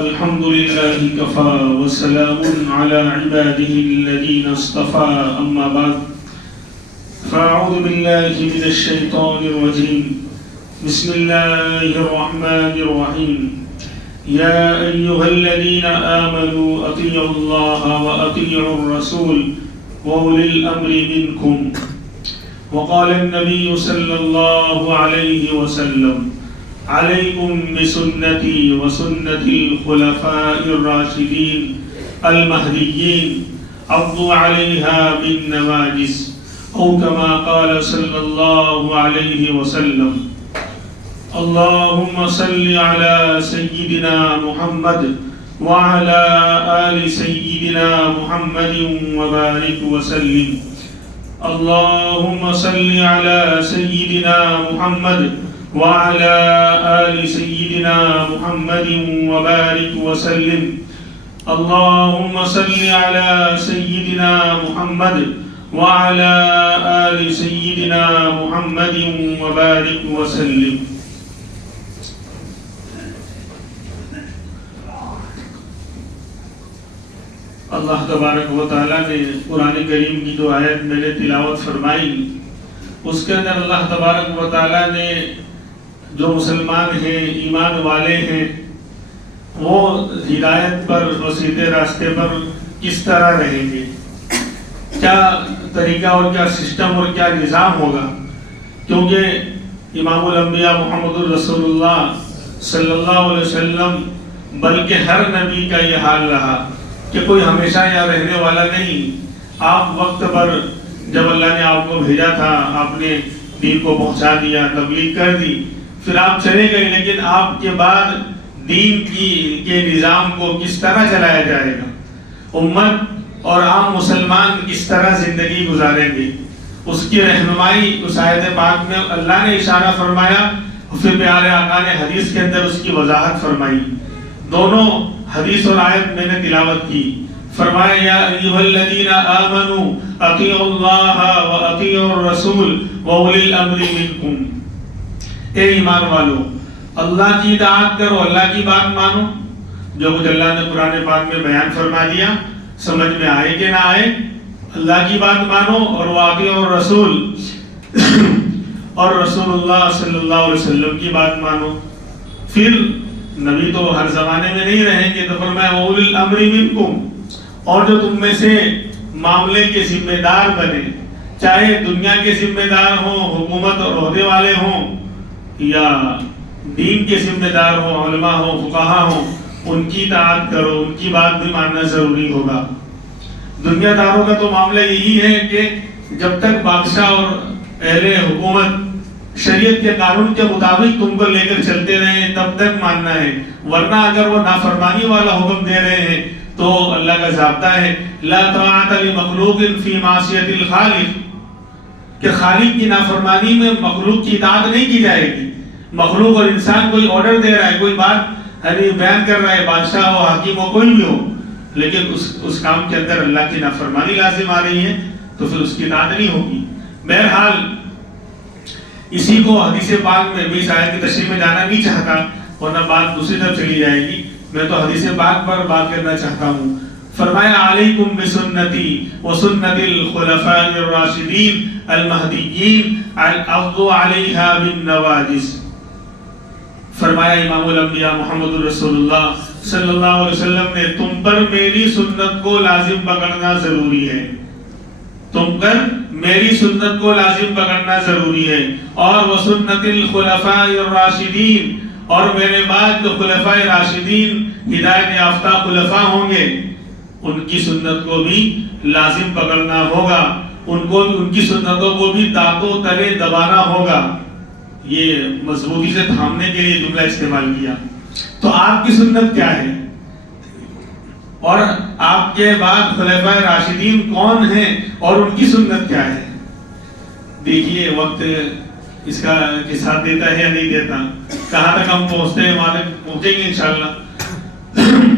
الحمد لله كفى وسلام على عباده الذين اصطفى أما بعد فأعوذ بالله من الشيطان الرجيم بسم الله الرحمن الرحيم يا أيها الذين آمنوا أطيعوا الله وأطيعوا الرسول وأولي الأمر منكم وقال النبي صلى الله عليه وسلم عليكم بسنتي وسنة الخلفاء الراشدين المهديين عضوا عليها بالنواجذ أو كما قال صلى الله عليه وسلم اللهم صل على سيدنا محمد وعلى آل سيدنا محمد وبارك وسلم اللهم صل على سيدنا محمد وعلى آل سيدنا محمد وبارك وسلم اللهم صل على سيدنا محمد وعلى آل سيدنا محمد وبارك وسلم. اللہ تبارک و تعالیٰ نے قرآن کریم کی جو آیت میں نے تلاوت فرمائی اس کے اندر اللہ تبارک و تعالیٰ نے جو مسلمان ہیں ایمان والے ہیں وہ ہدایت پر اور سیدھے راستے پر کس طرح رہیں گے، کیا طریقہ اور کیا سسٹم اور کیا نظام ہوگا، کیونکہ امام الانبیاء محمد الرسول اللہ صلی اللہ علیہ وسلم بلکہ ہر نبی کا یہ حال رہا کہ کوئی ہمیشہ یہاں رہنے والا نہیں. آپ وقت پر جب اللہ نے آپ کو بھیجا تھا آپ نے دین کو پہنچا دیا، تبلیغ کر دی، پھر آپ چلے گئے، لیکن آپ کے بعد دین کے نظام کو کس طرح چلایا جائے گا، امت اور عام مسلمان کس طرح زندگی گزاریں گے، اس کی رہنمائی اس آیت پاک میں اللہ نے اشارہ فرمایا، پھر پیارے آقا نے حدیث کے اندر اس کی وضاحت فرمائی. دونوں حدیث اور آیت میں نے تلاوت کی. فرمایا یا ایھا الذین آمنوا اطیعوا اللہ واطیعوا الرسول واولی الامر منکم. اے ایمان والو، اللہ کی اطاعت کرو، اللہ کی بات مانو. جو کچھ اللہ نے قرآن پاک میں بیان فرما دیا سمجھ میں آئے کہ نہ آئے، اللہ کی بات مانو اور واطیعوا الرسول اور رسول اللہ صلی اللہ علیہ وسلم کی بات مانو. پھر نبی تو ہر زمانے میں نہیں رہیں گے، تو فرمایا اولی الامر منکم، اور جو تم میں سے معاملے کے ذمہ دار بنے، چاہے دنیا کے ذمہ دار ہوں، حکومت اور عہدے والے ہوں، یا دین کے ذمہ دار ہوں، علماء ہوں، فقہا ہوں، ان کی اطاعت کرو، ان کی بات بھی ماننا ضروری ہوگا. دنیا داروں کا تو معاملہ یہی ہے کہ جب تک بادشاہ اور اہل حکومت شریعت کے قانون کے مطابق تم کو لے کر چلتے رہے تب تک ماننا ہے، ورنہ اگر وہ نافرمانی والا حکم دے رہے ہیں تو اللہ کا ضابطہ ہے لا طاعت لمخلوق فی معصیت الخالق، کہ خالق کی نافرمانی میں مخلوق کی اطاعت نہیں کی جائے گی. مخلوق اور انسان کوئی آرڈر دے رہا ہے، کوئی بات بیان کر رہا ہے، بادشاہ ہو، حاکم ہو، کوئی بھی ہو، لیکن اس کام کے اندر اللہ کی نافرمانی لازم آ رہی ہے تو پھر اس کی اطاعت نہیں ہوگی. بہرحال اسی کو حدیث پاک میں بھی اس آیت کی تشریح میں جانا نہیں چاہتا ورنہ بات دوسری طرف چلی جائے گی. میں تو حدیث پاک پر بات کرنا چاہتا ہوں. فرمایا علیکم بسنتی وسنت الخلفاء الراشدین المہدیین عضوا علیہا بالنواجذ. فرمایا امام الانبیاء محمد الرسول اللہ صلی اللہ علیہ وسلم نے تم پر میری سنت کو لازم پکڑنا ضروری ہے، تم پر میری سنت کو لازم پکڑنا ضروری ہے، اور وسنت الخلفاء الراشدین، اور میرے بعد جو خلفاء راشدین ہدایت یافتہ خلفاء ہوں گے ان کی سنت کو بھی لازم پکڑنا ہوگا، ان کی سنتوں کو بھی دانتوں تلے دبانا ہوگا. یہ مضبوطی سے تھامنے کے لیے جملہ استعمال کیا. تو آپ کی سنت کیا ہے اور آپ کے بعد خلفاء راشدین کون ہیں اور ان کی سنت کیا ہے؟ دیکھیے وقت اس کا ساتھ دیتا ہے یا نہیں دیتا، کہاں تک ہم پہنچتے ہیں وہاں تک پہنچیں گے انشاءاللہ.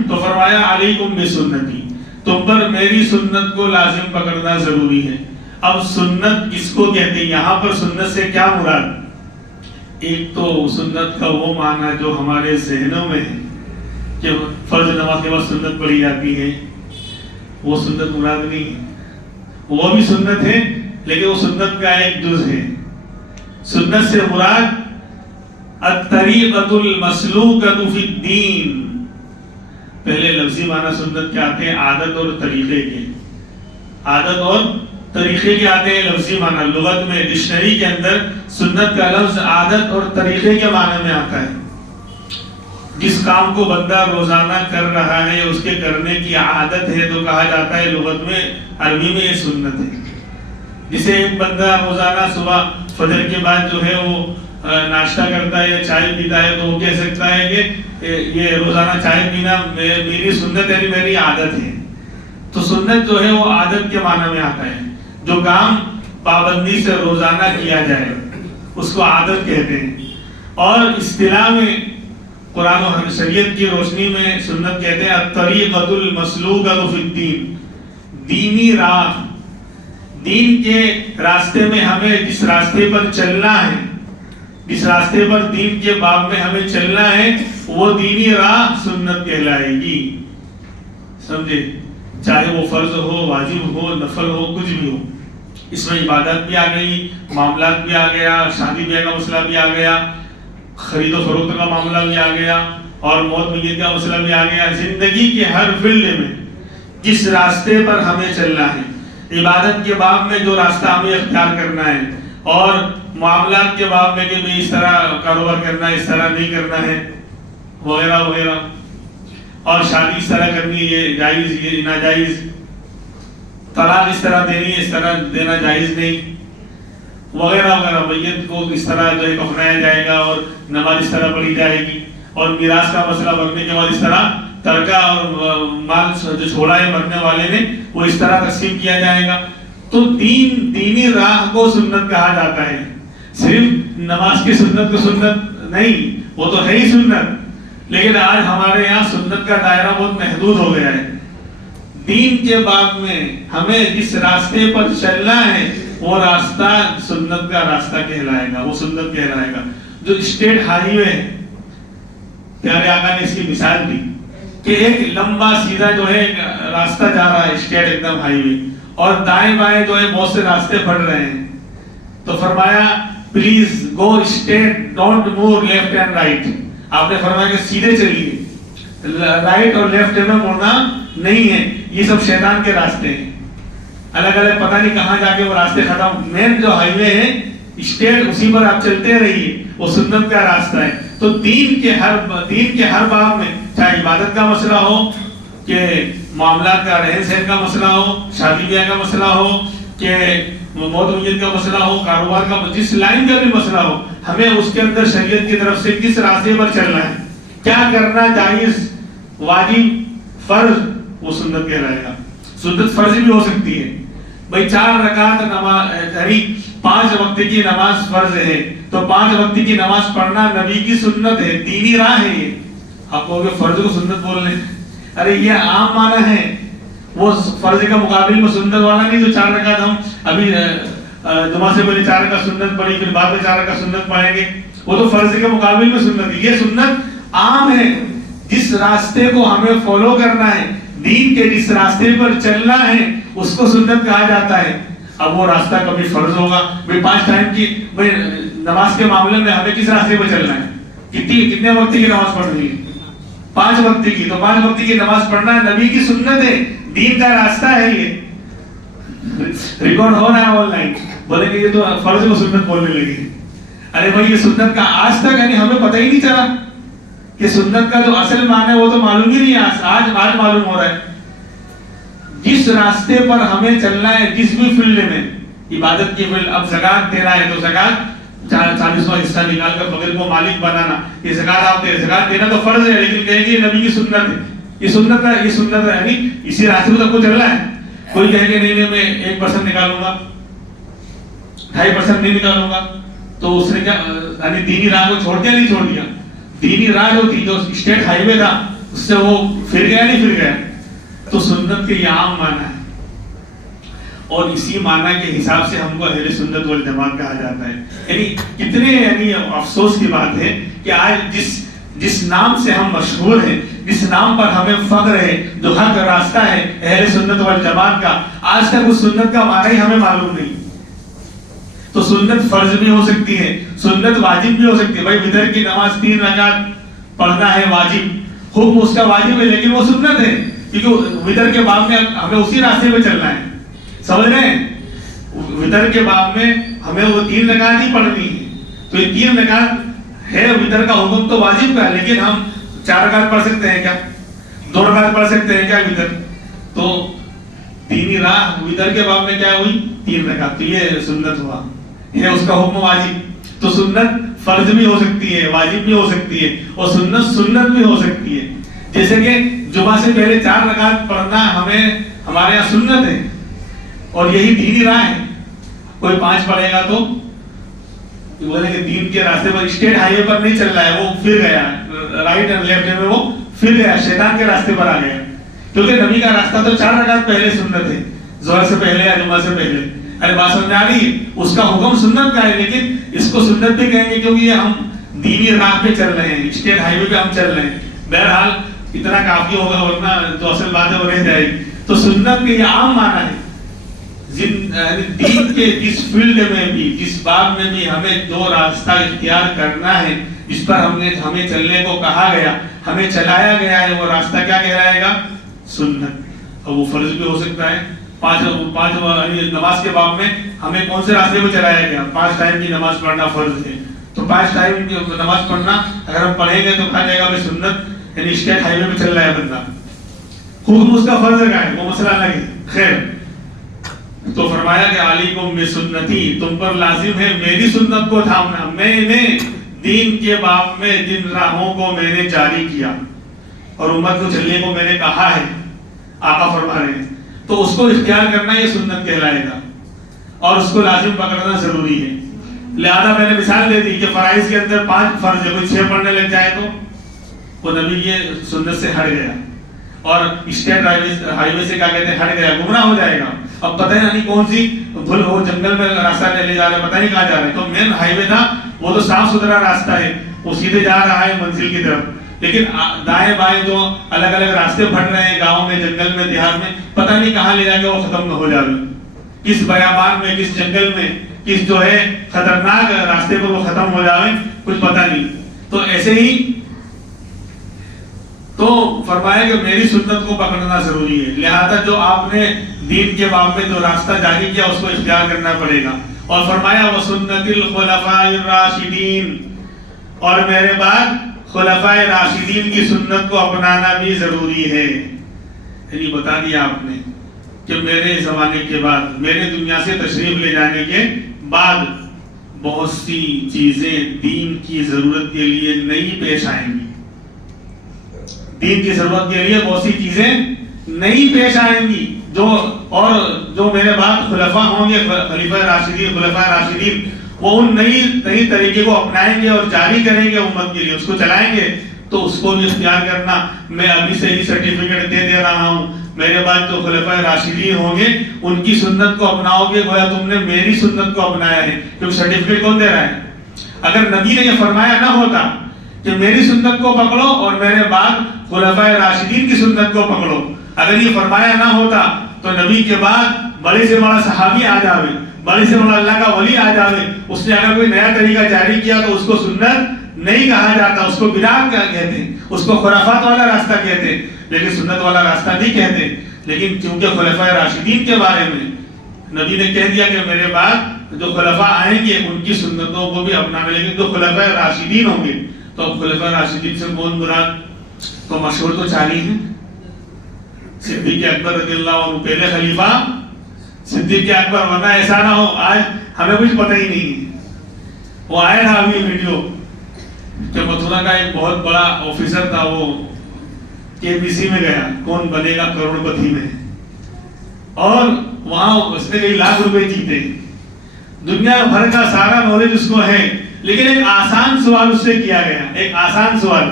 تو فرمایا علیکم بسنتی، تم پر میری سنت کو لازم پکڑنا ضروری ہے. اب سنت کس کو کہتے ہیں؟ یہاں پر سنت سے کیا مراد؟ ایک تو سنت کا وہ معنی جو ہمارے ذہنوں میں ہے کہ فرض نماز کے بعد سنت پڑھی جاتی ہے، وہ سنت مراد نہیں ہے، وہ بھی سنت ہے لیکن وہ سنت کا ایک جز ہے۔ سنت سے مراد الطریقۃ المسلوکۃ فی الدین، پہلے لفظی معنی سنت کے آتے ہیں عادت اور طریقے کے، عادت اور طریقے کے آتے ہیں لفظی معنی۔ لغت میں ڈکشنری کے اندر سنت کا لفظ عادت اور طریقے کے معنی میں آتا ہے، جس کام کو بندہ روزانہ کر رہا ہے اس کے کرنے کی عادت ہے تو کہا جاتا ہے لغت میں، عربی میں یہ سنت ہے۔ جسے ایک بندہ روزانہ صبح فجر کے بعد جو ہے وہ ناشتہ کرتا ہے یا چائے پیتا ہے تو وہ کہہ سکتا ہے کہ یہ روزانہ چائے پینا میری سنت یعنی میری عادت ہے۔ تو سنت جو ہے وہ عادت کے معنی میں آتا ہے، جو کام پابندی سے روزانہ کیا جائے اس کو عادت کہتے ہیں۔ اور اصطلاح میں قرآن و شریعت کی روشنی میں سنت کہتے ہیں الطریقۃ المسلوکۃ فی الدین، دینی راہ، دین کے راستے میں ہمیں جس راستے پر چلنا ہے، جس راستے پر دین کے باب میں ہمیں چلنا ہے وہ دینی راہ سنت کہلائے گی، سمجھے؟ چاہے وہ فرض ہو، واجب ہو، نفل ہو، کچھ بھی ہو، اس میں عبادت بھی آ گئی، معاملات بھی آ گیا، شادی بیاہ کا مسئلہ بھی آ گیا، خرید و فروخت کا معاملہ بھی آ گیا، اور موت میت کا مسئلہ بھی آ گیا۔ زندگی کے ہر فیلڈ میں جس راستے پر ہمیں چلنا ہے، عبادت کے باب میں جو راستہ ہمیں اختیار کرنا ہے، اور معاملات کے باب میں کہ بھی اس طرح کاروبار کرنا ہے، اس طرح نہیں کرنا ہے، وغیرہ وغیرہ، اور شادی اس طرح کرنی ہے، جائز یہ ناجائز، طلاق اس طرح دینی ہے، اس طرح دینا جائز نہیں، وغیرہ وغیرہ، میت کو اس طرح جو ہے کفنایا جائے گا اور نماز اس طرح پڑھی جائے گی، اور میراث کا مسئلہ بننے کے بعد اس طرح ترکہ اور مال جو چھوڑا ہے مرنے والے نے وہ اس طرح تقسیم کیا جائے گا۔ تو دینی راہ کو سنت کہا جاتا ہے، صرف نماز کی سنت کو سنت نہیں، وہ تو ہے ہی سنت، لیکن آج ہمارے یہاں سنت کا دائرہ بہت محدود ہو گیا ہے۔ دین کے باب میں ہمیں جس راستے پر چلنا ہے وہ راستہ سنت کا راستہ کہلائے گا، وہ سنت کہلائے گا۔ جو اسٹیٹ ہائی وے ہے، پیارے آقا نے اس کی مثال دی کہ ایک لمبا سیدھا جو ہے راستہ جا رہا ہے، اسٹیٹ ایک دم ہائی وے، اور دائیں بائیں جو ہے بہت سے راستے پڑ رہے ہیں، تو فرمایا please go state, don't move left and right. آپ نے فرمایا کہ سیدھے چلیے، رائٹ اور لیفٹ میں مڑنا نہیں ہے، یہ سب شیطان کے راستے ہیں، الگ الگ پتہ نہیں کہاں جا کے وہ راستے ختم۔ مین جو ہائی وے ہے اسٹیٹ، اسی پر آپ چلتے رہیے، وہ سنت کا راستہ ہے۔ تو دین کے ہر باب میں، چاہے عبادت کا مسئلہ ہو، کہ معاملات کا رہن سہن کا مسئلہ ہو، شادی بیاہ کا مسئلہ ہو، کہ موت میت کا مسئلہ ہو، کاروبار کا، جس لائن کا بھی مسئلہ ہو، ہمیں اس کے اندر شریعت کی طرف سے کس راستے پر چلنا ہے، کیا کرنا جائز، واجب، فرض، وہ سنت کہلائے گا۔ سنت فرض بھی ہو سکتی ہے، بھائی 4 رکعت نماز، یعنی 5 وقت کی نماز فرض ہے تو 5 وقت کی نماز پڑھنا نبی کی سنت ہے، دینی راہ ہے۔ یہ آپ کہو گے فرض کو سنت بول رہے ہیں، ارے یہ عام معنی ہے، وہ فرض کا مقابل میں سنت والا نہیں جو 4 رکعت ہم ابھی جمعہ سے پہلے 4 رکعت سنت پڑھی پھر بعد میں 4 رکعت سنت پڑھیں گے، وہ تو فرض کے مقابل میں سنت ہے۔ یہ سنت عام ہے، جس راستے کو ہمیں فالو کرنا ہے، دین کے جس راستے پر چلنا ہے اس کو سنت کہا جاتا ہے۔ اب وہ راستہ کبھی فرض ہوگا، بھئی 5 ٹائم کی نماز کے معاملے میں ہمیں کس راستے پر چلنا ہے، کتنے وقت کی نماز پڑھنی ہے، 5 وقت کی، تو 5 وقت کی نماز پڑھنا نبی کی سنت ہے، دین کا راستہ ہے۔ یہ ریکارڈ ہو رہا ہے آن لائن، بولے کہ یہ تو فرض کو سنت بولنے لگی، ارے بھائی یہ سنت کا آج تک یعنی ہمیں پتہ ہی نہیں چلا کہ سنت کا جو اصل معنی ہے وہ تو معلوم ہی نہیں ہے، آج معلوم ہو رہا ہے۔ جس راستے پر ہمیں چلنا ہے، جس بھی فیلڈ میں، عبادت کی فیلڈ، اب زکات دینا ہے تو زکات 40واں حصہ نکال کر فقیر کو مالک بنانا، یہ زکات آپ دے، زکات دینا تو فرض ہے لیکن کہیں گے یہ نبی کی سنت ہے، یہ سنت ہے، یعنی اسی راستے پر سب کو چلنا ہے۔ کوئی کہے کہ نہیں میں 1% نکالوں گا، 2.5% نہیں نکالوں گا، تو اس نے کیا یعنی دینی راہ کو چھوڑ دیا نہیں چھوڑ دیا، دینی راہ جو تھی جو اسٹیٹ ہائی وے تھا اس سے وہ پھر گیا نہیں پھر گیا۔ تو سنت کے یہ عام معنی ہے، اور اسی معنی کے حساب سے ہم کو اہل سنت والجماعت کہا جاتا ہے۔ یعنی کتنے افسوس کی بات ہے کہ آج جس نام سے ہم مشہور ہیں، جس نام پر ہمیں فخر ہے، جو حق راستہ ہے اہل سنت والجماعت کا، آج تک اس سنت کا معنی ہی ہمیں معلوم نہیں۔ تو سنت فرض بھی ہو سکتی ہے، سنت واجب بھی ہو سکتی ہے۔ بھائی وتر کی نماز 3 رکعت پڑھنا ہے واجب، حکم اس کا واجب ہے، لیکن وہ سنت ہے، کیونکہ وتر کے باب میں ہمیں اسی راستے پہ چلنا ہے، سمجھ رہے ہیں؟ وتر کے باب میں ہمیں وہ 3 رکعت ہی پڑھنی ہے، تو یہ 3 رکعت ہے، وتر کا حکم تو واجب کا ہے، لیکن ہم 4 رکعت پڑھ سکتے ہیں کیا؟ 2 رکعت پڑھ سکتے ہیں کیا وتر؟ تو 3 راہ وتر کے باب میں کیا ہوئی؟ 3 رکعت، تو یہ سنت ہوا، یہ اس کا حکم واجب۔ تو سنت فرض بھی ہو سکتی ہے، واجب بھی ہو سکتی ہے، اور سنت بھی ہو سکتی ہے۔ جیسے کہ جمعہ سے پہلے 4 رکعت پڑھنا ہمارے یہاں سنت ہے، اور یہی دینی راہ ہے۔ کوئی 5 پڑھے گا تو بولے کہ دین کے راستے پر، اسٹیٹ ہائی وے پر نہیں چل رہا ہے، وہ پھر گیا رائٹ اینڈ لیفٹ میں، وہ پھر گیا شیطان کے راستے پر آ گیا، کیونکہ نبی کا راستہ تو 4 رکعت پہلے سنت ہے، ظہر سے پہلے یا جمعہ سے پہلے۔ ارے بات سمجھ آ رہی ہے؟ اس کا حکم سنت کا ہے، لیکن اس کو سنت بھی کہیں گے کیونکہ یہ ہم دینی راہ پہ چل رہے ہیں، اسٹیٹ ہائی وے پہ ہم چل رہے ہیں۔ بہرحال اتنا کافی ہوگا، ورنہ جو اصل بات ہے وہ رہ جائے گی۔ تو سنت کے یہ عام معنی ہے، دین کے جس فیلڈ میں بھی، جس باب میں بھی ہمیں جو راستہ اختیار کرنا ہے، جس پر ہمیں چلنے کو کہا گیا، ہمیں چلایا گیا ہے، وہ راستہ کیا کہلائے گا؟ سنت۔ اور وہ فرض بھی ہو سکتا ہے۔ 5 نماز کے باب میں ہمیں کون سے راستے پہ چلایا گیا؟ 5 ٹائم کی نماز پڑھنا فرض ہے، تو 5 ٹائم کی نماز پڑھنا اگر ہم پڑھیں گے تو کہا جائے گا کہ سنت، یعنی اسٹیٹ ہائی وے پہ چل رہا ہے بندہ، حکم اس کا فرض کا ہے، وہ مسئلہ الگ ہے۔ خیر، تو فرمایا کہ علیکم بسنتی، تم پر لازم ہے میری سنت کو تھامنا۔ میں نے دین کے باب میں جن راہوں کو میں نے جاری کیا اور امت کو چلنے کو میں نے کہا ہے، آقا فرما رہے ہیں، تو اس کو اختیار کرنا یہ سنت کہلائے گا، اور اس کو لازم پکڑنا ضروری ہے۔ لہذا میں نے مثال دے دی کہ فرائض کے اندر 5 فرض ہے، کوئی 6 پڑھنے لگ جائے تو وہ نبی یہ سنت سے ہٹ گیا، اور اسٹیٹ ہائی وے سے کیا کہتے ہیں، ہٹ گیا، گمراہ ہو جائے گا۔ اب پتہ نہیں کون سی بھول ہو، جنگل میں راستہ لے جا رہے ہیں، پتہ نہیں کہاں جا رہے ہیں۔ تو مین ہائی وے تھا، وہ تو صاف ستھرا راستہ ہے، وہ سیدھے جا رہا ہے منزل کی طرف، لیکن دائیں بائیں جو الگ الگ راستے پھٹ رہے ہیں، گاؤں میں، جنگل میں، دیہات میں، پتہ نہیں کہاں لے جا کے وہ ختم ہو جائے، کس بیابان میں، کس جنگل میں، کس جو ہے خطرناک راستے پر وہ ختم ہو جائے، کچھ پتہ نہیں۔ تو ایسے ہی تو فرمایا کہ میری سنت کو پکڑنا ضروری ہے، لہذا جو آپ نے دین کے باب میں جو راستہ جاری کیا اس کو اختیار کرنا پڑے گا۔ اور فرمایا وَسُنَّتِ الْخُلَفَاءِ الرَّاشِدِينَ، اور میرے بعد خلفاء راشدین کی سنت کو اپنانا بھی ضروری ہے۔ یعنی بتا دیا آپ نے کہ میرے زمانے کے بعد، میرے دنیا سے تشریف لے جانے کے بعد بہت سی چیزیں دین کی ضرورت کے لیے نئی پیش آئیں گی، دین کی ضرورت کے لیے بہت سی چیزیں نئی پیش آئیں گی، جو میرے بعد خلفاء ہوں گے، خلیفہ راشدین، خلفاء راشدین، وہ ان نئی طریقے کو اپنائیں گے اور جاری کریں گے امت کے لیے، اس کو چلائیں گے۔ تو اس کو بھی اختیار کرنا، میں ابھی سے ہی سرٹیفکیٹ دے رہا ہوں، میرے بعد جو خلفاء راشدین ہوں گے ان کی سنت کو اپناؤ گے، گویا تم نے میری سنت کو اپنایا ہے، کیونکہ سرٹیفکیٹ کون دے رہا ہے؟ اگر نبی نے یہ فرمایا نہ ہوتا کہ میری سنت کو پکڑو اور میرے بعد خلفاء راشدین کی سنت کو پکڑو، اگر یہ فرمایا نہ ہوتا تو نبی کے بعد بڑے سے بڑا صحابی آ جاوے، بڑے سے بڑا اللہ کا ولی آ جاوے، اس نے اگر کوئی نیا طریقہ جاری کیا تو اس کو سنت نہیں کہا جاتا، اس کو بدعت کہتے ہیں، اس کو خرافات والا راستہ کہتے ہیں، لیکن سنت والا راستہ نہیں کہتے۔ لیکن کیونکہ خلفاء راشدین کے بارے میں نبی نے کہہ دیا کہ میرے بعد جو خلفاء آئیں گے ان کی سنتوں کو بھی اپنانا، لیکن جو خلفاء راشدین ہوں گے، تو اب خلفاء راشدین سے کون مراد؟ تو مشہور تو 4 ہیں، صدیق اکبر رضی اللہ عنہ پہلے خلیفہ صدیق اکبر، ورنہ ایسا نہ ہو آج ہمیں کچھ پتہ ہی نہیں۔ وہ آیا تھا ابھی ویڈیو کہ متھرا کا ایک بہت بڑا آفیسر تھا، وہ KBC میں گیا، کون بنے گا کروڑ پتی میں، اور وہاں اس نے کئی لاکھ روپے جیتے، دنیا بھر کا سارا نالج اس کو ہے، لیکن ایک آسان سوال اس سے کیا گیا، ایک آسان سوال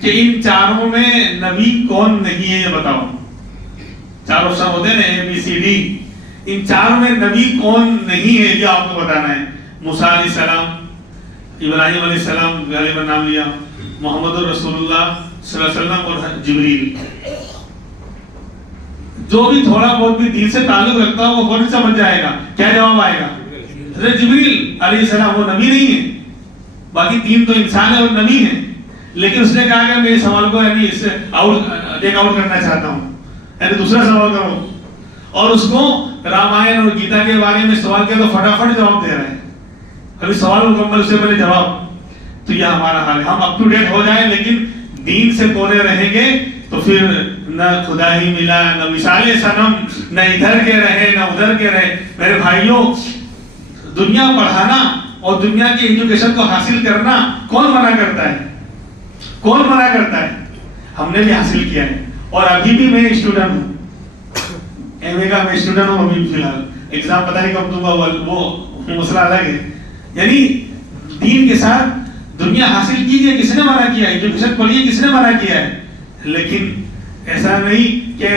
کہ ان 4 میں نبی کون نہیں ہے، یہ بتاؤ۔ 4 آپشن ہوتے ہیں نا، ABCD، ان 4 میں نبی کون نہیں ہے یہ آپ کو بتانا ہے۔ موسیٰ علیہ السلام، ابراہیم علیہ السلام غالباً نام لیا، محمد رسول اللہ صلی اللہ علیہ وسلم اور جبریل. جو بھی تھوڑا بہت بھی دین سے تعلق رکھتا ہو وہ فوراً سمجھ جائے گا. کیا جواب آئے گا؟ حضرت جبریل علیہ السلام وہ نبی نہیں ہے، باقی تین تو انسان ہے اور نبی ہے، لیکن اس نے کہا کہ میں اس سوال کو یعنی اس سے ٹیک آؤٹ کرنا چاہتا ہوں، یعنی دوسرا سوال کرو. اور اس کو رامائن اور گیتا کے بارے میں سوال کیا تو فٹافٹ جواب دے رہے ہیں. ابھی سوال مکمل سے پہلے جواب. تو یہ ہمارا حال ہے. ہم اپ ٹو ڈیٹ ہو جائیں لیکن دین سے کونے رہیں گے تو پھر نہ خدا ہی ملا، نہ مثال صنم، نہ ادھر کے رہے نہ ادھر کے رہے. میرے بھائیوں، دنیا پڑھانا اور دنیا کی ایجوکیشن کو حاصل کرنا کون منع کرتا ہے؟ کون منع کرتا ہے؟ ہم نے بھی حاصل کیا ہے. اور ابھی بھی میں اسٹوڈنٹ ہوں، ایم اے کا میں اسٹوڈنٹ ہوں. ابھی فی الحال ایگزام پتہ نہیں کب دوں گا، وہ مسئلہ الگ ہے. یعنی دین کے ساتھ دنیا حاصل کیجیے، کس نے منع کیا ہے؟ ایجوکیشن پڑھیے، کس نے منع کیا ہے؟ لیکن ایسا نہیں کہ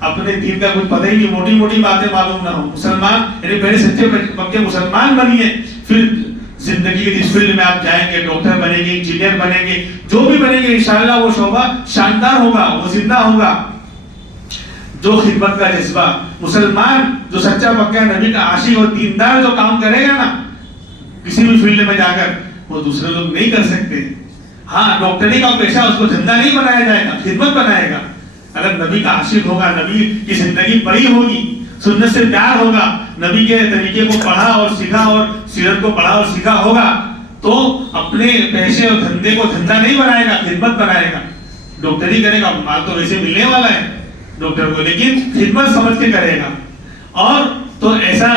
اپنے دین کا کچھ پتہ ہی نہیں، موٹی موٹی باتیں معلوم نہ ہو. مسلمان یعنی پہلے سچے پکے مسلمان بنیے، پھر زندگی کے جس فیلڈ میں آپ جائیں گے، ڈاکٹر بنیں گے، انجینئر بنیں گے، جو بھی بنیں گے انشاءاللہ وہ شعبہ شاندار ہوگا، وہ زندہ ہوگا. جو خدمت کا جذبہ، مسلمان جو سچا پکا نبی کا عاشق اور دیندار جو کام کرے گا نا کسی بھی فیلڈ میں جا کر، وہ دوسرے لوگ نہیں کر سکتے. ہاں ڈاکٹری کا پیشہ اس کو دھندا نہیں بنایا جائے گا، خدمت بنائے گا. اگر نبی کا عاشق ہوگا، نبی کی زندگی پڑھی ہوگی، سنت سے پیار ہوگا، نبی کے طریقے کو پڑھا اور سیکھا اور سیرت کو پڑھا اور سیکھا ہوگا، تو اپنے پیشے اور دھندے کو دھندا نہیں بنائے گا، خدمت بنائے گا. ڈاکٹری کرے گا، مال تو ویسے ملنے والا ہے ڈاکٹر کو، لیکن خدمت سمجھ کے کرے گا. اور تو ایسا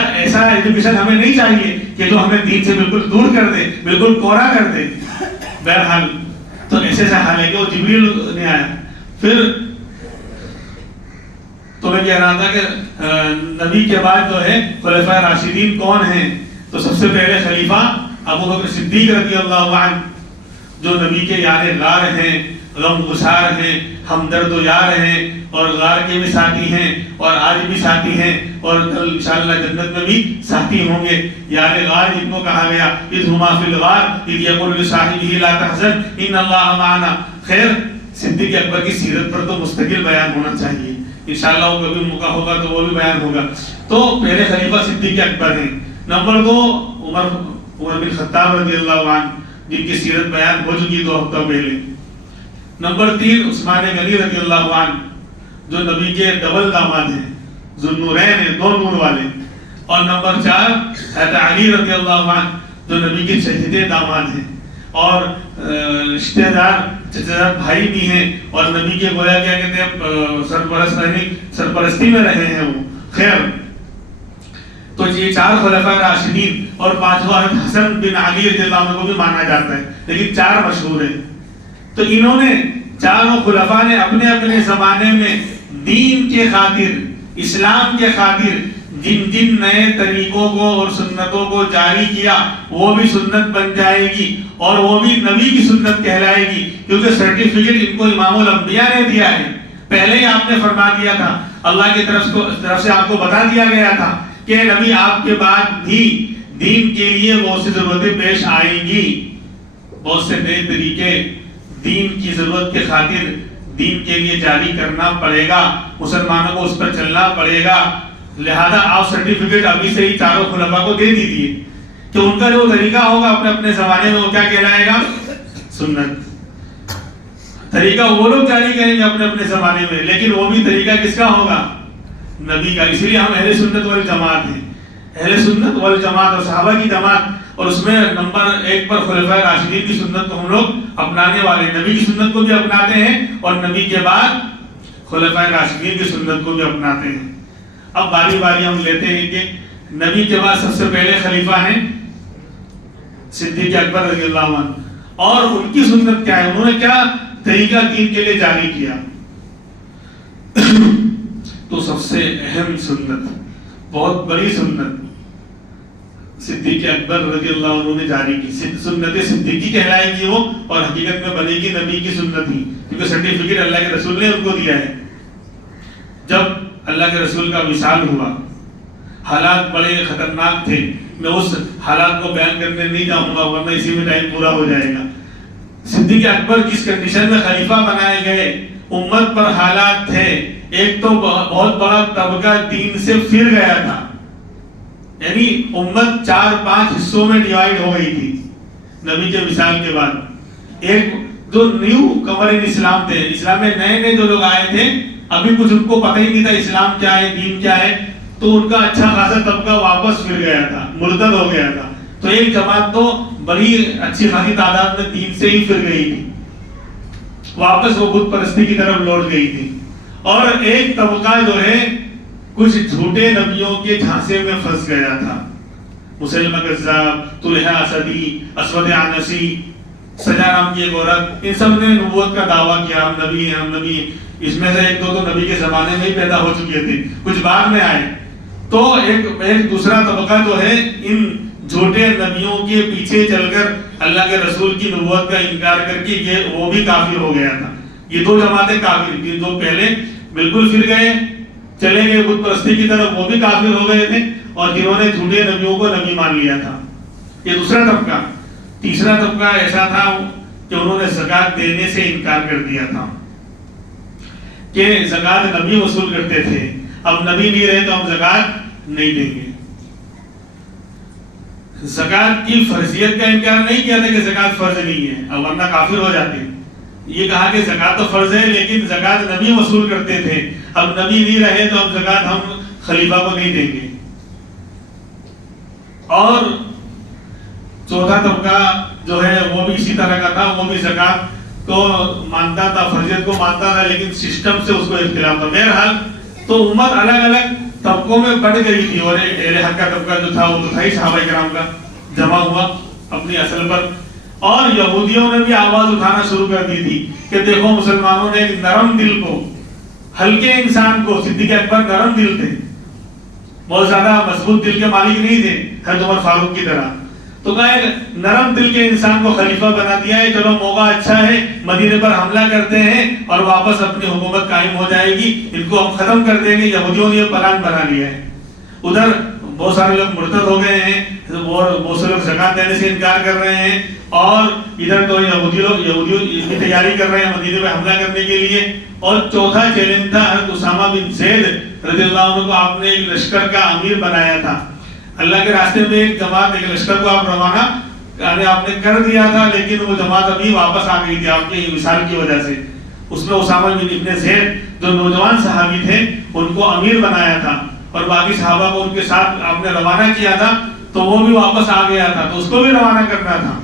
ایجوکیشن ہمیں نہیں چاہیے کہ جو ہمیں دین سے بالکل دور کر دے، بالکل کوڑا کر دے. بہرحال تو ایسے حال ہے کہ وہ جبریل نے آیا. پھر تو میں کہہ رہا تھا کہ نبی کے بعد جو ہے خلفائے راشدین کون ہیں؟ تو سب سے پہلے خلیفہ ابو بکر صدیق رضی اللہ عنہ، جو نبی کے یار غار ہیں، غم گسار ہیں، ہمدرد و یار ہیں، اور غار کے بھی ساتھی ہیں اور آج بھی ساتھی ہیں اور کل انشاءاللہ جنت میں بھی ساتھی ہوں گے. یار غار جن کو کہا گیا، اذ ہما فی الغار اذ یقول لصاحبہ لا تحزن ان اللہ معنا. خیر صدیق اکبر کی سیرت پر تو مستقل بیان ہونا چاہیے، انشاءاللہ وہ کبھی موقع ہوگا تو وہ بھی بیان ہوگا. تو پہلے خلیفہ صدیق اکبر ہیں. نمبر 2 عمر بن خطاب رضی اللہ عنہ، جن کی سیرت بیان ہو چکی 2 ہفتہ پہلے. نمبر 3 عثمان غنی رضی اللہ عنہ، جو نبی کے ڈبل داماد ہیں، ذوالنورین ہیں، 2 نور والے. اور نمبر 4 حضرت علی رضی اللہ عنہ، جو نبی کے چہیتے داماد ہیں اور رشتہ دار چچا بھائی بھی ہیں اور نبی کے گویا کیا کہتے ہیں سرپرستی میں رہے ہیں وہ. خیر تو یہ 4 خلفائے راشدین اور 5واں حسن بن علی رضی اللہ عنہ کو بھی مانا جاتا ہے، لیکن 4 مشہور ہیں. تو انہوں نے چاروں خلفاء نے اپنے اپنے زمانے میں دین کے خاطر، اسلام کے خاطر جن جن نئے طریقوں کو اور سنتوں کو جاری کیا وہ بھی سنت بن جائے گی اور وہ بھی نبی کی سنت کہلائے گی، کیونکہ سرٹیفکیٹ ان کو امام الانبیاء نے دیا ہے. پہلے ہی آپ نے فرما دیا تھا، اللہ کی طرف سے آپ کو بتا دیا گیا تھا کہ نبی آپ کے بعد بھی دین کے لیے بہت سی ضرورتیں پیش آئیں گی، بہت سے نئے طریقے دین کی ضرورت کے خاطر دین کے لیے جاری کرنا پڑے گا، مسلمانوں کو اس پر چلنا پڑے گا. لہذا آپ سرٹیفکیٹ ابھی سے ہی 4 خلفاء کو دے دیجیے کہ ان کا جو طریقہ ہوگا اپنے اپنے زمانے میں وہ کیا کہلائے گا؟ سنت. طریقہ وہ لوگ جاری کریں گے اپنے اپنے زمانے میں، لیکن وہ بھی طریقہ کس کا ہوگا؟ نبی کا. اسی لیے ہم اہل سنت والجماعت ہیں، اہل سنت والجماعت اور صحابہ کی جماعت. اور اس میں نمبر 1 پر خلفائے راشدین کی سنت کو ہم لوگ اپنانے والے، نبی کی سنت کو بھی اپناتے ہیں اور نبی کے بعد خلفائے راشدین کی سنت کو بھی اپناتے ہیں. اب باری باری ہم لیتے ہیں کہ نبی کے بعد سب سے پہلے خلیفہ ہیں صدیق اکبر رضی اللہ عنہ، اور ان کی سنت کیا ہے، انہوں نے کیا طریقہ دین کے لیے جاری کیا. تو سب سے اہم سنت، بہت بڑی سنت صدیق اکبر رضی اللہ عنہ نے جاری کی. سنت صدیقی کہلائے گی وہ، اور حقیقت میں بنے گی نبی کی سنت ہی، کیونکہ سرٹیفکیٹ اللہ کے رسول نے ان کو دیا ہے. جب اللہ کے رسول کا وصال ہوا، حالات بڑے خطرناک تھے. میں اس حالات کو بیان کرنے نہیں جاؤں گا ورنہ اسی میں ٹائم پورا ہو جائے گا. صدیق اکبر جس کنڈیشن میں خلیفہ بنائے گئے، امت پر حالات تھے، ایک تو بہت بڑا طبقہ دین سے پھر گیا تھا، یعنی امت 4-5 حصوں میں ڈیوائیڈ ہو گئی تھی نبی کے وصال کے بعد۔ ایک جو نیو کمر ان اسلام تھے، اسلام میں نئے نئے جو لوگ آئے تھے، ابھی کچھ ان کو پتہ ہی نہیں تھا اسلام کیا ہے، دین کیا ہے، تو ان کا اچھا خاصا طبقہ واپس پھر گیا تھا، مرتد ہو گیا تھا۔ تو ایک جماعت تو بڑی اچھی خاصی تعداد میں دین سے ہی پھر گئی تھی، واپس وہ بت پرستی کی طرف لوٹ گئی تھی۔ اور ایک طبقہ جو ہے کچھ جھوٹے نبیوں کے جھانسے میں پھنس گیا تھا، مسلمہ کذاب، طلحہ اسدی، اسود عنسی، سجا نام کی ایک عورت، ان سب نے نبوت کا دعویٰ کیا، ہم نبی ہیں، ہم نبی۔ اس میں سے ایک دو تو نبی کے زمانے میں ہی پیدا ہو چکے تھے، کچھ بعد میں آئے۔ تو ایک دوسرا طبقہ جو ہے ان جھوٹے نبیوں کے پیچھے چل کر اللہ کے رسول کی نبوت کا انکار کر کے یہ وہ بھی کافر ہو گیا تھا۔ یہ دو جماعتیں کافر تھی، جو پہلے بالکل پھر گئے، چلے گئے بت پرستی کی طرف، وہ بھی کافر ہو گئے تھے، اور جنہوں نے جھوٹے نبیوں کو نبی مان لیا تھا، یہ دوسرا طبقہ۔ تیسرا طبقہ ایسا تھا کہ انہوں نے زکوٰۃ دینے سے انکار کر دیا تھا، کہ زکوٰۃ نبی وصول کرتے تھے، اب نبی نہیں رہے تو ہم زکوٰۃ نہیں دیں گے۔ زکوٰۃ کی فرضیت کا انکار نہیں کیا تھا کہ زکوٰۃ فرض نہیں ہے، اب ورنہ کافر ہو جاتے۔ یہ کہا کہ زکوٰۃ تو فرض ہے، لیکن زکوٰۃ نبی وصول کرتے تھے، اب نبی نہیں رہے تو اب زکوٰۃ ہم خلیفہ کو نہیں دیں گے۔ اور چوتھا طبقہ جو ہے وہ بھی اسی طرح کا تھا، وہ بھی زکوٰۃ کو مانتا تھا، فرضیت کو مانتا تھا، لیکن سسٹم سے اس کو اختلاف تھا۔ بہرحال تو امت الگ الگ طبقوں میں بڑھ گئی تھی، اور ایک اہل حق کا طبقہ جو تھا وہ تو تھا ہی صحابہ کرام کا، جمع ہوا اپنی اصل پر۔ اور یہودیوں نے بھی آواز اٹھانا شروع کر دی تھی کہ دیکھو مسلمانوں نے ایک نرم دل کو، ہلکے انسان کو، صدیق اکبر نرم دل تھے، بہت زیادہ مضبوط دل کے مالک نہیں تھے حضرت عمر فاروق کی طرح، تو کہا ایک نرم دل کے انسان کو خلیفہ بنا دیا ہے، چلو موقع اچھا ہے، مدینے پر حملہ کرتے ہیں اور واپس اپنی حکومت قائم ہو جائے گی، ان کو ہم ختم کر دیں گے۔ یہودیوں نے یہ پلان بنا لیا ہے۔ ادھر بہت سارے لوگ مرتد ہو گئے ہیں، بہت سے لوگ زکوٰۃ دینے سے انکار کر رہے ہیں، اور ادھر تو یہودیوں کی تیاری کر رہے ہیں مدینے پہ حملہ کرنے کے لیے۔ اور چوتھا چیلنج تھا حضرت اسامہ بن زید رضی اللہ عنہ کو آپ نے ایک لشکر کا امیر بنایا تھا، اللہ کے راستے میں ایک جماعت، ایک لشکر کو آپ روانہ آپ نے کر دیا تھا، لیکن وہ جماعت ابھی واپس آ گئی تھی آپ کے وصال کی وجہ سے۔ اس میں اسامہ بن ابن زید جو نوجوان صحابی تھے ان کو امیر بنایا تھا، اور باقی صحابہ کو ان کے ساتھ آپ نے روانہ کیا تھا، تو وہ بھی واپس آ گیا تھا، تو اس کو بھی روانہ کرنا تھا۔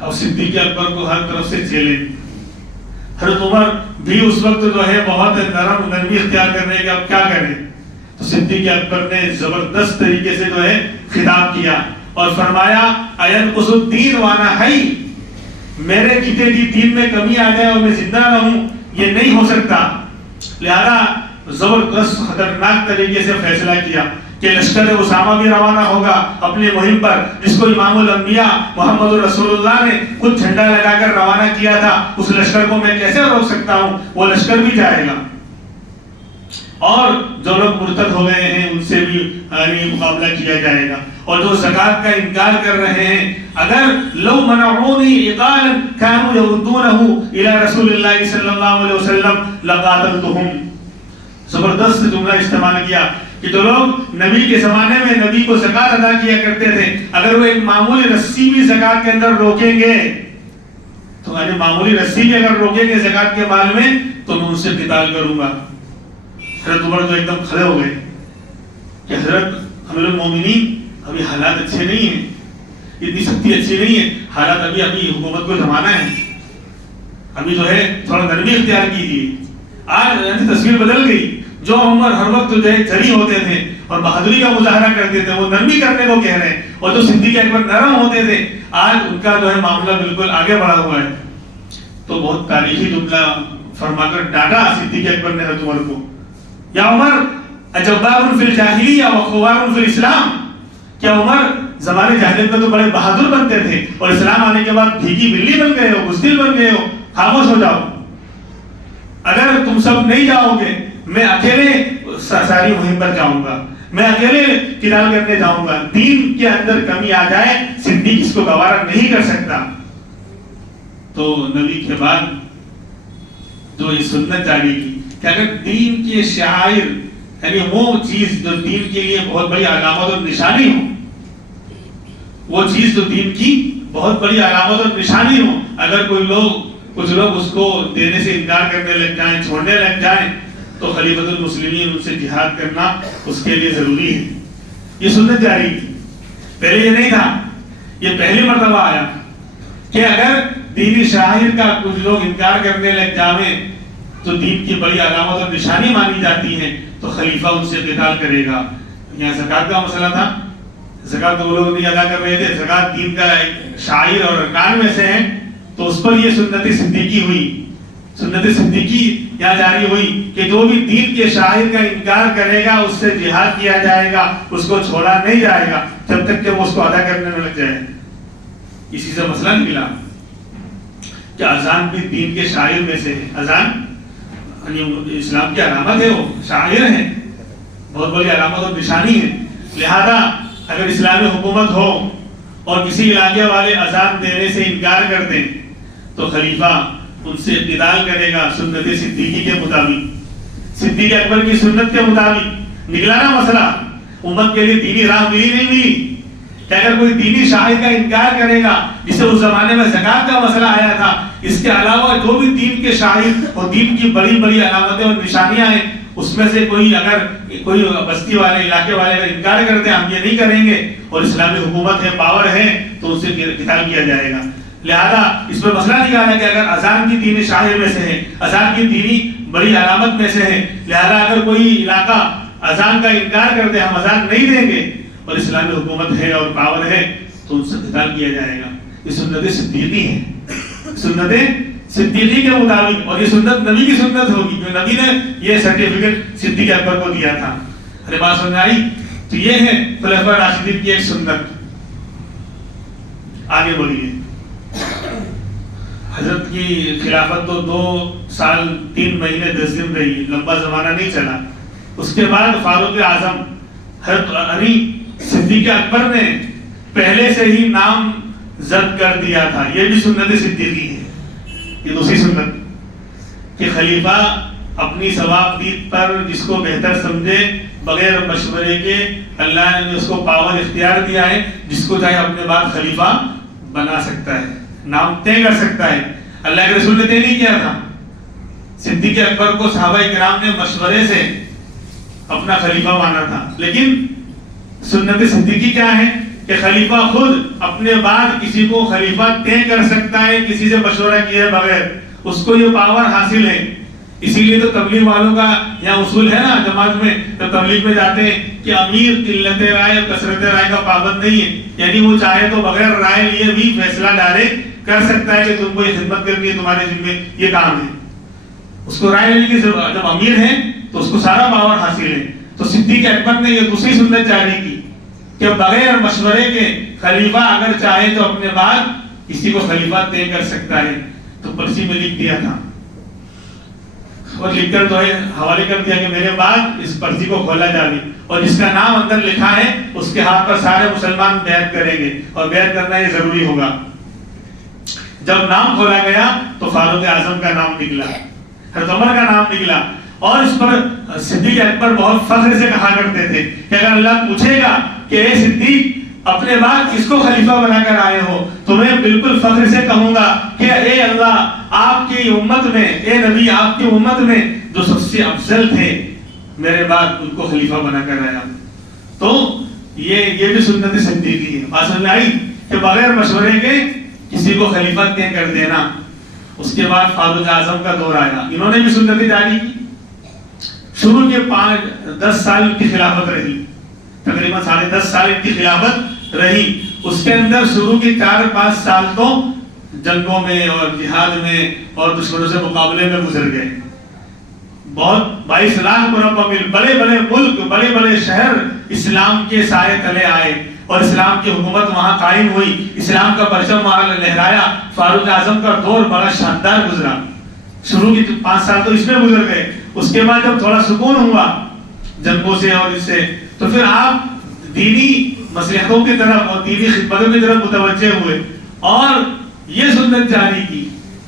اب صدیق اکبر کو ہر طرف سے چیلنج، حضرت عمر بھی اس وقت جو ہے بہت نرمی اختیار کرنے کے اب کیا کریں، تو صدیق اکبر نے زبردست طریقے سے جو ہے خطاب کیا اور فرمایا اَيَنْقُصُ الدِّينُ وَأَنَا حَيٌّ، میرے جیتے جی دین میں کمی آ جائے اور میں زندہ رہوں، یہ نہیں ہو سکتا۔ لہذا زبردست خطرناک طریقے سے فیصلہ کیا کہ لشکر اسامہ بھی روانہ ہوگا اپنی مہم پر، جس کو امام الانبیاء محمد رسول اللہ نے خود جھنڈا لگا کر روانہ کیا تھا، اس لشکر کو میں کیسے روک سکتا ہوں، وہ لشکر بھی جائے گا۔ اور جو لوگ مرتد ہو گئے ہیں ان سے بھی مقابلہ کیا جائے گا، اور جو زکوٰۃ کا انکار کر رہے ہیں، اگر لو منعونی عقالا كانوا يردونه الى رسول اللہ صلی اللہ علیہ وسلم لقاتلتهم۔ زبردست جملہ استعمال کیا کہ جو لوگ نبی کے زمانے میں نبی کو زکوٰۃ ادا کیا کرتے تھے، اگر وہ ایک معمولی رسی بھی زکوٰۃ کے اندر روکیں گے، تو یعنی معمولی رسی بھی اگر روکیں گے زکوٰۃ کے مال میں، تو میں ان سے قتال کروں گا۔ حضرت عمر تو ایک دم کھڑے ہو گئے کہ حضرت امیر المومنین ابھی حالات اچھے نہیں ہیں، اتنی سختی اچھی نہیں ہے، حالات ابھی حکومت کو زمانہ ہے، ابھی جو ہے تھوڑا نرمی اختیار کیجیے۔ آج تصویر بدل گئی، جو عمر ہر وقت جو ہے جری ہوتے تھے اور بہادری کا مظاہرہ کرتے تھے، وہ نرمی کرنے کو کہہ رہے ہیں، اور جو صدیق اکبر نرم ہوتے تھے آج ان کا جو ہے معاملہ بالکل آگے بڑھا ہوا ہے۔ تو بہت تاریخی جملہ فرما کر ڈانٹا صدیق اکبر نے حضرت عمر کو، یا عمر اجبار فی الجاہلیہ و خوار فی الاسلام، کیا عمر زمانے جاہلیت میں تو بڑے بہادر بنتے تھے اور اسلام آنے کے بعد بھیگی بلی بن گئے ہو، بزدل بن گئے ہو، خاموش ہو جاؤ۔ اگر تم سب نہیں جاؤ گے میں اکیلے ساری مہم پر جاؤں گا، میں اکیلے قتال کرنے جاؤں گا، دین کے اندر کمی آ جائے صدیق اس کو گوارا نہیں کر سکتا۔ تو نبی کے بعد جو یہ سنت جاری کی کہ اگر دین کے شعائر یعنی وہ چیز جو دین کے لیے بہت بڑی علامت اور نشانی ہو، وہ چیز جو دین کی بہت بڑی علامت اور نشانی ہو، اگر کچھ لوگ اس کو دینے سے انکار کرنے لگ جائیں، چھوڑنے لگ جائیں، تو خلیفۃ المسلمین ان سے جہاد کرنا اس کے لیے ضروری ہے۔ یہ سنت جاری کی، پہلے یہ نہیں تھا، یہ پہلی مرتبہ آیا کہ اگر دینی شاعر کا کچھ لوگ انکار کرنے لگ جاویں تو دین کی بڑی علامت اور نشانی مانی جاتی ہے تو خلیفہ ان سے قتال کرے گا۔ یہاں زکوٰۃ کا مسئلہ تھا، زکوٰۃ وہ لوگ نہیں ادا کر رہے تھے، زکوٰۃ دین کا ایک شاعر اور ارکان میں سے ہے، تو اس پر یہ سنت صدیقی ہوئی، سنت صدیقی یہاں جاری ہوئی کہ جو بھی دین کے شاعر کا انکار کرے گا اس سے جہاد کیا جائے گا، اس کو چھوڑا نہیں جائے گا جب تک کہ وہ اس کو ادا کرنے میں لگ جائے۔ اسی سے مسئلہ نکلا کہ اذان بھی دین کے شاعر میں سے ہے، اذان اسلام کی علامت ہے، وہ شاعر ہے، بہت بڑی علامت اور نشانی ہے۔ لہذا اگر اسلامی حکومت ہو اور کسی علاقے والے اذان دینے سے انکار کر دیں تو خلیفہ ان سے قتال کرے گا سنت صدیقی کے مطابق، صدیق اکبر کی سنت کے مطابق۔ نکلا نا مسئلہ، امت کے لیے دینی راہ ملی نہیں ملی کہ اگر کوئی دینی شاعر کا انکار کرے گا، جسے اس زمانے میں زکوٰۃ کا مسئلہ آیا تھا، اس کے علاوہ جو بھی دین کے شاعر اور دین کی بڑی بڑی علامتیں اور نشانیاں ہیں، اس میں سے کوئی بستی والے علاقے والے اگر انکار کرتے ہیں ہم یہ نہیں کریں گے اور اسلامی حکومت ہے، پاور ہے، تو ان سے قتال کیا جائے گا۔ لہذا اس پر مسئلہ نکالا کہ اگر اذان کی دینی شاعر میں سے ہے، اذان کی دینی بڑی علامت میں سے ہے، لہذا اگر کوئی علاقہ اذان کا انکار کرتے ہم اذان نہیں دیں گے اور اسلامی حکومت ہے اور پاور ہے تو ان سے قتال کیا جائے گا۔ یہ سنت صدیقی ہے، سنت صدیقی کے مطابق، اور یہ سنت نبی کی سنت ہوگی جو نبی نے یہ سرٹیفکیٹ صدیق اکبر کو دیا تھا۔ ارے بات سمجھ آئی؟ تو یہ ہے خلفاء راشدین کی ایک سنت۔ آگے بڑھیے، حضرت کی خلافت تو 2 سال 3 مہینے 10 دن رہی، لمبا زمانہ نہیں چلا۔ اس کے بعد فاروق اعظم حضرت علی صدیق اکبر نے پہلے سے ہی نام زد کر دیا تھا۔ یہ بھی سنت صدیقی ہے، یہ دوسری سنت کہ خلیفہ اپنی ثوابدید پر جس کو بہتر سمجھے بغیر مشورے کے، اللہ نے اس کو پاور اختیار دیا ہے، جس کو چاہے اپنے بعد خلیفہ بنا سکتا ہے، نام طے کر سکتا ہے۔ اللہ کے رسول نے طے نہیں کیا تھا، صدیق اکبر کو صحابہ کرام نے مشورے سے اپنا خلیفہ مانا تھا۔ لیکن سنت صدیقی کیا ہے کہ خلیفہ خود اپنے بعد کسی کو خلیفہ طے کر سکتا ہے کسی سے مشورہ کیے بغیر، اس کو یہ پاور حاصل ہے۔ اسی لیے تو تبلیغ والوں کا یہاں اصول ہے نا جماعت میں، تو تبلیغ میں جاتے ہیں کہ امیر قلت رائے اور کثرت رائے کا پابند نہیں ہے، یعنی وہ چاہے تو بغیر رائے لیے بھی فیصلہ ڈائریکٹ کر سکتا ہے کہ تم کو یہ خدمت کرنی ہے، تمہارے ذمہ یہ کام ہے۔ اس کو رائے لینے کی ضرورت، جب امیر ہے تو اس کو سارا پاور حاصل ہے۔ تو صدیق اکبر نے یہ دوسری سنت جاری کی کہ بغیر مشورے کے خلیفہ اگر چاہے تو اپنے بعد کسی کو خلیفہ طے کر سکتا ہے۔ تو پرچی میں لکھ دیا تھا اور لکھ کر جو ہے حوالے کر دیا کہ میرے بعد اس پرچی کو کھولا جائے اور جس کا نام اندر لکھا ہے اس کے ہاتھ پر سارے مسلمان بیعت کریں گے اور بیعت کرنا یہ ضروری ہوگا۔ جب نام کھولا گیا تو فاروق اعظم کا نام نکلا، حضرت عمر کا نام نکلا، اور اس پر صدیق اکبر بہت فخر سے کہا کرتے تھے کہ اگر اللہ پوچھے گا کہ اے صدیق اپنے بعد کس کو خلیفہ بنا کر آئے ہو تو میں بالکل فخر سے کہوں گا کہ اے اللہ آپ کی امت میں، اے نبی آپ کی امت میں جو سب سے افضل تھے میرے بعد ان کو خلیفہ بنا کر آیا۔ تو یہ بھی سنت صدیقی ہے۔ بات سمجھ آئی کہ بغیر مشورے کے کسی کو خلیفہ طے کر دینا۔ اس کے بعد فاروق اعظم کا دور آیا، انہوں نے بھی سنت جاری کی۔ شروع کے 10 سال کی خلافت رہی، تقریباً 10.5 سال کی خلافت رہی۔ اس کے اندر شروع کی 4-5 سال تو جنگوں میں اور جہاد میں اور دشمنوں سے مقابلے میں گزر گئے۔ بہت 22 لاکھ مربع میل، بڑے بڑے ملک، بڑے بڑے شہر اسلام کے سائے تلے آئے اور اسلام کی حکومت وہاں قائم ہوئی، اسلام کا پرچم وہاں لہرایا۔ فاروق اعظم کا دور بڑا شاندار گزرا۔ شروع کی 5 سال تو اس میں گزر گئے۔ اس کے بعد جب تھوڑا سکون ہوا جنگوں سے اور اس سے، تو پھر آپ دینی مصلحتوں کی طرف اور دینی خدمتوں کی طرف متوجہ ہوئے اور یہ سنت جاری کی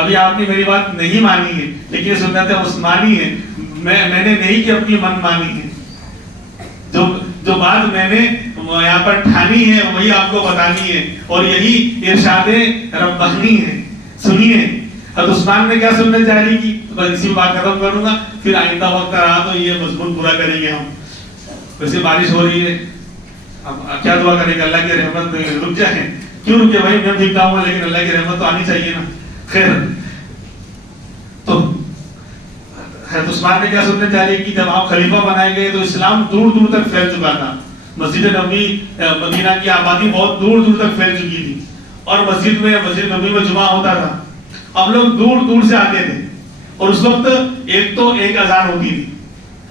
ابھی آپ نے میری بات نہیں مانی ہے، لیکن سنت عثمانی ہے، میں نے نہیں کہ اپنی من مانی ہے، جو بات میں نے یہاں پر ٹھانی ہے وہی آپ کو بتانی ہے، اور یہی ارشاد ربانی ہے۔ سنیے حضرت عثمان نے کیا سنت جاری کی، بس اسی بات ختم کروں گا، پھر آئندہ وقت رہا تو یہ مضمون پورا کریں گے ہم۔ ویسے بارش ہو رہی ہے، اب کیا دعا کریں گے اللہ کی رحمت رک جائے، کیوں رکے بھائی، میں بھیگتا ہوں لیکن اللہ کی رحمت تو آنی چاہیے نا۔ خیر، تو حضرت عثمان نے کیا سنت جاری کی، جب آپ خلیفہ بنائے گئے تو اسلام دور دور تک پھیل چکا تھا، مسجد نبوی مدینہ کی آبادی بہت دور دور تک پھیل چکی تھی، اور مسجد نبوی میں جمعہ ہوتا تھا، اب لوگ دور دور سے آتے تھے، اور اس وقت ایک اذان ہوتی تھی،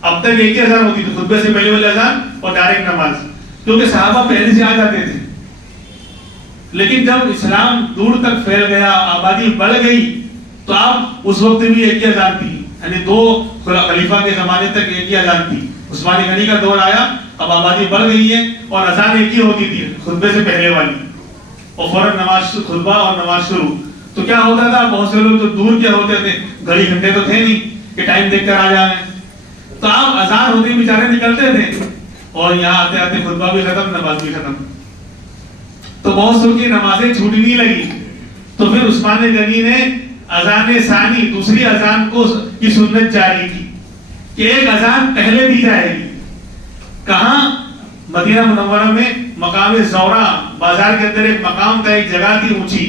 اب تک ایک ہی اذان ہوتی تھی، خطبے سے پہلے والی اذان اور ڈائریکٹ نماز، کیونکہ صحابہ پہلے سے آ جاتے تھے۔ لیکن جب اسلام دور تک پھیل گیا، آبادی بڑھ گئی، تو اب اس وقت بھی ایک ہی اذان تھی، یعنی 2 خلیفہ کے زمانے تک ایک ہی اذان تھی۔ عثمانی غنی کا دور آیا، اب آبادی بڑھ گئی ہے اور اذان ایک ہی ہوتی تھی خطبے سے پہلے والی، اور فوراً نماز خطبہ اور نماز شروع۔ تو کیا ہوتا تھا، بہت سے لوگ جو دور کے ہوتے تھے، گھڑی گھنٹے تو تھے نہیں کہ ٹائم دیکھ کر آ جائیں، تو آپ اذان ہوتے ہی بیچارے نکلتے تھے، اور یہاں آتے آتے خطبہ بھی ختم، نماز بھی ختم، تو بہت سو کی نمازیں چھوٹنے لگی۔ تو پھر عثمان غنی نے اذان ثانی، دوسری اذان کی سنت جاری کی کہ ایک اذان پہلے دی جائے گی۔ کہاں؟ مدینہ منورہ میں مقام زورا، بازار کے اندر ایک مقام تھا، ایک جگہ تھی اونچی،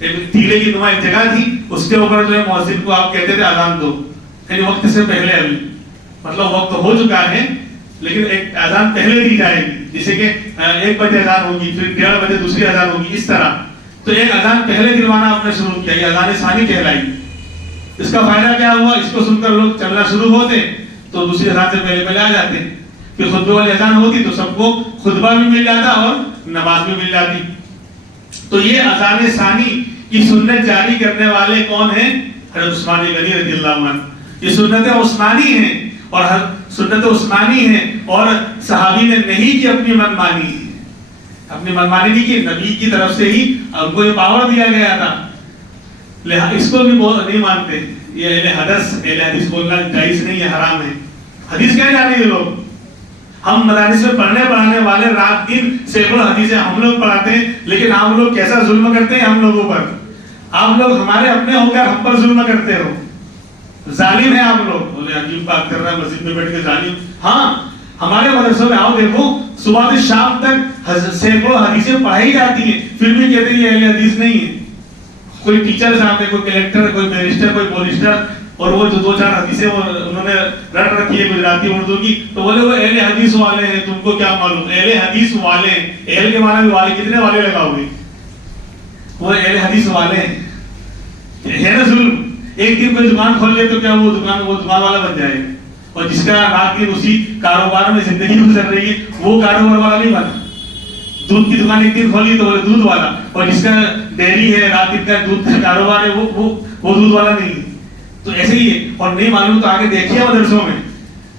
ایک ٹیلے کی نما ایک جگہ تھی، اس کے اوپر جو ہے مؤذن کو آپ کہتے تھے اذان دو، یعنی وقت سے پہلے، ابھی مطلب وقت ہو چکا ہے لیکن ایک اذان پہلے دی جائے گی، جیسے کہ 1 بجے اذان ہوگی، پھر 1:30 بجے دوسری اذان ہوگی، اس طرح۔ تو ایک اذان پہلے دلوانا آپ نے شروع کیا، یہ اذان ثانی کہلائی۔ اس کا فائدہ کیا ہوا، اس کو سن کر لوگ چلنا شروع ہوتے تو دوسری اذان سے پہلے آ جاتے، پھر خطبے والی اذان ہوتی تو سب کو خطبہ بھی مل جاتا اور نماز بھی مل جاتی۔ تو یہ اذان ثانی کی سنت جاری کرنے والے کون ہیں؟ حضرت عثمان غنی رضی اللہ عنہ۔ یہ سنت عثمانی ہے، اور سنت عثمانی ہے، اور صحابی نے نہیں کی اپنی من مانی، اپنی من مانی نہیں کی، نبی کی طرف سے ہی ان کو یہ پاور دیا گیا تھا، اس کو بھی بہت نہیں مانتے۔ یہ اہل حدیث بولنا جائز نہیں ہے، حرام ہے۔ حدیث کیا جانے یہ لوگ، ہم مدارس میں پڑھنے پڑھانے والے رات دن سینکڑوں حدیثیں ہم لوگ پڑھاتے ہیں، لیکن آپ لوگ کیسا ظلم کرتے ہیں ہم لوگوں پر، آپ لوگ ہمارے اپنے ہو کر ہم پر ظلم کرتے ہو، ظالم ہیں آپ لوگ۔ بولے عجیب بات کر رہا ہے، مسجد میں بیٹھ کے ظالم۔ ہاں، ہمارے مدرسوں میں آؤ دیکھو، صبح سے شام تک سینکڑوں حدیثیں پڑھائی جاتی ہیں، پھر بھی کہتے ہیں یہ اہل حدیث نہیں ہے۔ کوئی ٹیچر صاحب ہے، کوئی کلیکٹر، کوئی بیرسٹر، کوئی پولیسٹر، اور وہ جو 2-4 حدیثیں انہوں نے رٹ رکھی ہے گجراتی اردو کی، تو بولے وہ اہل حدیث والے ہیں، تم کو کیا معلوم، اہل حدیث والے ہیں، اہل کے معنی بھی والے، کتنے والے لگاؤ گے، وہ اہل حدیث والے ہیں، ہے نا ظلم۔ ایک دن کوئی دکان کھول لے تو کیا وہ دکان والا بن جائے گا، اور جس کا رات دن اسی کاروبار میں زندگی گزر رہی ہے وہ کاروبار والا نہیں بنا۔ دودھ کی دکان ایک دن کھولی تو بولے دودھ والا، اور جس کا ڈیری ہے، رات دن کا دودھ کا کاروبار ہے، وہ دودھ والا نہیں ہے۔ تو ایسے ہی ہے، اور نہیں معلوم تو آگے دیکھیے مدرسوں میں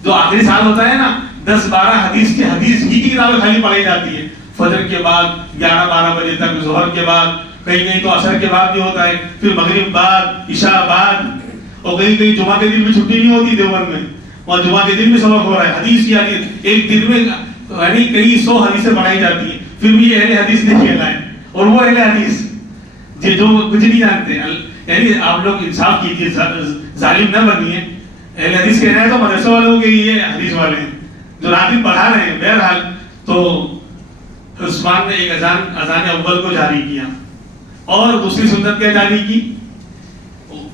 جو آخری سال ہوتا ہے نا، 10-12 حدیث ہی کی کتابیں خالی پڑھائی جاتی ہے، فجر کے بعد 11-12 بجے تک، ظہر کے بعد، کہیں تو عصر کے بعد بھی ہوتا ہے، پھر مغرب بعد، عشاء بعد، اور کہیں جمعہ کے دن بھی چھٹی نہیں ہوتی دیوبند میں، اور جمعہ کے دن بھی سبق ہو رہا ہے، حدیث کی حدیث ایک دن میں یعنی کئی 100 حدیثیں پڑھائی جاتی ہیں، پھر بھی یہ اہل حدیث نہیں کہلائے، اور وہ اہل حدیث جو کچھ نہیں جانتے۔ یعنی آپ لوگ انصاف کیجیے، ظالم نہ بنیے۔ اہل حدیث کہہ رہے ہیں تو مدرسے والوں کے یہ حدیث والے ہیں جو رات دن پڑھا رہے ہیں۔ بہرحال تو عثمان نے ایک اذان اول کو جاری کیا، اور دوسری سنت کیا جاری کی،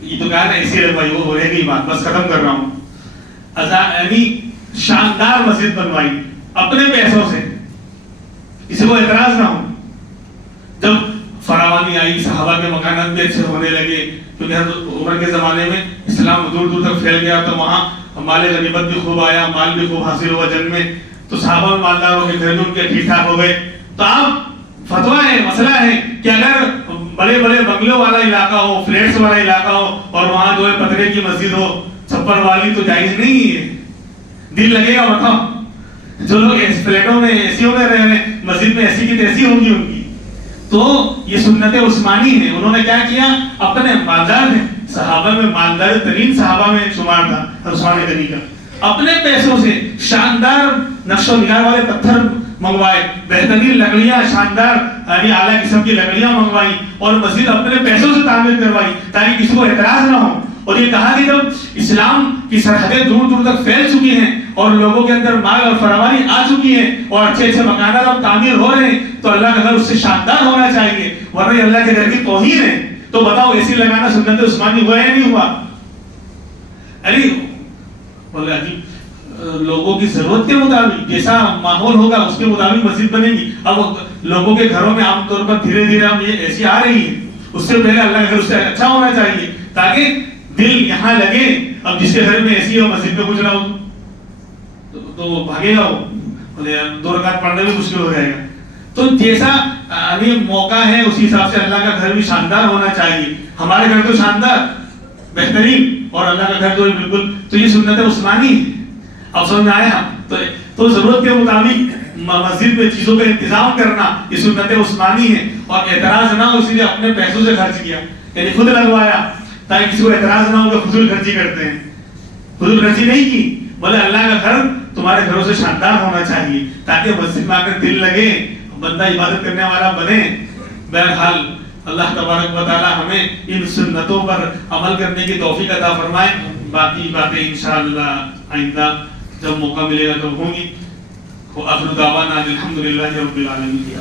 یہ تو کہا نا اسی رہے بھائی، وہ رہ گئی بات، بس ختم کر رہا ہوں۔ یعنی شاندار مسجد بنوائی اپنے پیسوں سے، کسی کو اعتراض نہ ہو۔ جب فراوانی آئی، صحابہ کے مکانات بھی اچھے ہونے لگے، کیونکہ عمر کے زمانے میں اسلام دور دور تک پھیل گیا، تو وہاں مال غنیمت بھی خوب آیا، مال بھی خوب حاصل ہوا جنگ میں، تو صحابہ میں مالدار ہو گئے، گھر میں ان کے ٹھیک ٹھاک ہو گئے۔ تو آپ فتویٰ ہے، مسئلہ ہے کہ اگر بڑے بڑے بنگلوں والا علاقہ ہو، فلیٹس والا علاقہ ہو، اور وہاں جو ہے پترے کی مسجد ہو، چھپر والی، تو جائز نہیں ہے۔ دل لگے گا بتاؤ، جو لوگ فلیٹوں میں اے سیوں میں رہ رہے ہیں، مسجد میں ایسی کی تیسی ہوگی ان کی، تو یہ سنت عثمانی ہے. انہوں نے کیا کیا؟ اپنے مالدار ہیں، صحابہ میں مالدار ترین صحابہ میں شمار تھا عثمان غنی کا. اپنے پیسوں سے شاندار نقش و نگار والے پتھر منگوائے، بہترین لکڑیاں، شاندار یعنی اعلیٰ قسم کی لکڑیاں منگوائی اور مسجد اپنے پیسوں سے تعمیر کروائی تاکہ کسی کو اعتراض نہ ہو. اور یہ کہا کہ جب اسلام کی سرحدیں دور دور تک پھیل چکی ہیں اور لوگوں کے اندر مال اور فراوانی آ چکی ہے اور اچھے اچھے مکانات اب تعمیر ہو رہے ہیں تو اللہ کا گھر اس سے شاندار ہونا چاہیے، ورنہ یہ اللہ کے گھر کی توہین ہے. تو بتاؤ اے سی لگانا سنت عثمانی ہوا یا نہیں ہوا؟ ارے بولے عجیب، لوگوں کی ضرورت کے مطابق جیسا ماحول ہوگا اس کے مطابق مسجد بنے گی. اب لوگوں کے گھروں میں عام طور پر دھیرے دھیرے اب یہ ایسی آ رہی ہے، اس سے پہلے اللہ کا گھر اس سے اچھا ہونا چاہیے تاکہ دل یہاں لگے. اب جس کے گھر میں ایسی ہو مسجد میں کچھ نہ ہو تو بھاگے گا، وہ بولے 2 رکعت پڑھنا بھی مشکل ہو جائے گا. تو جیسا موقع ہے اسی حساب سے اللہ کا گھر بھی شاندار ہونا چاہیے. ہمارے گھر تو شاندار بہترین اور اللہ کا گھر تو بالکل. تو یہ سنت عثمانی ہے. اب سمجھ میں آیا؟ تو ضرورت کے مطابق مسجد میں چیزوں کا انتظام کرنا یہ سنت عثمانی ہے. اور اعتراض نہ ہو اسی لیے اپنے پیسوں سے خرچ کیا، یعنی خود لگوایا تاکہ کسی کو اعتراض نہ ہو کہ فضول خرچی کرتے ہیں. فضول خرچی نہیں کی، بولے اللہ کا گھر تمہارے گھروں سے شاندار ہونا چاہیے تاکہ مسجد میں آ کر دل لگے، بندہ عبادت کرنے والا بنے. بہرحال اللہ تبارک و تعالی ہمیں ان سنتوں پر عمل کرنے کی توفیق عطا فرمائے. باقی باتیں انشاءاللہ آئندہ جب موقع ملے گا تو ہوں گی. وآخر دعوانا الحمدللہ رب العالمین.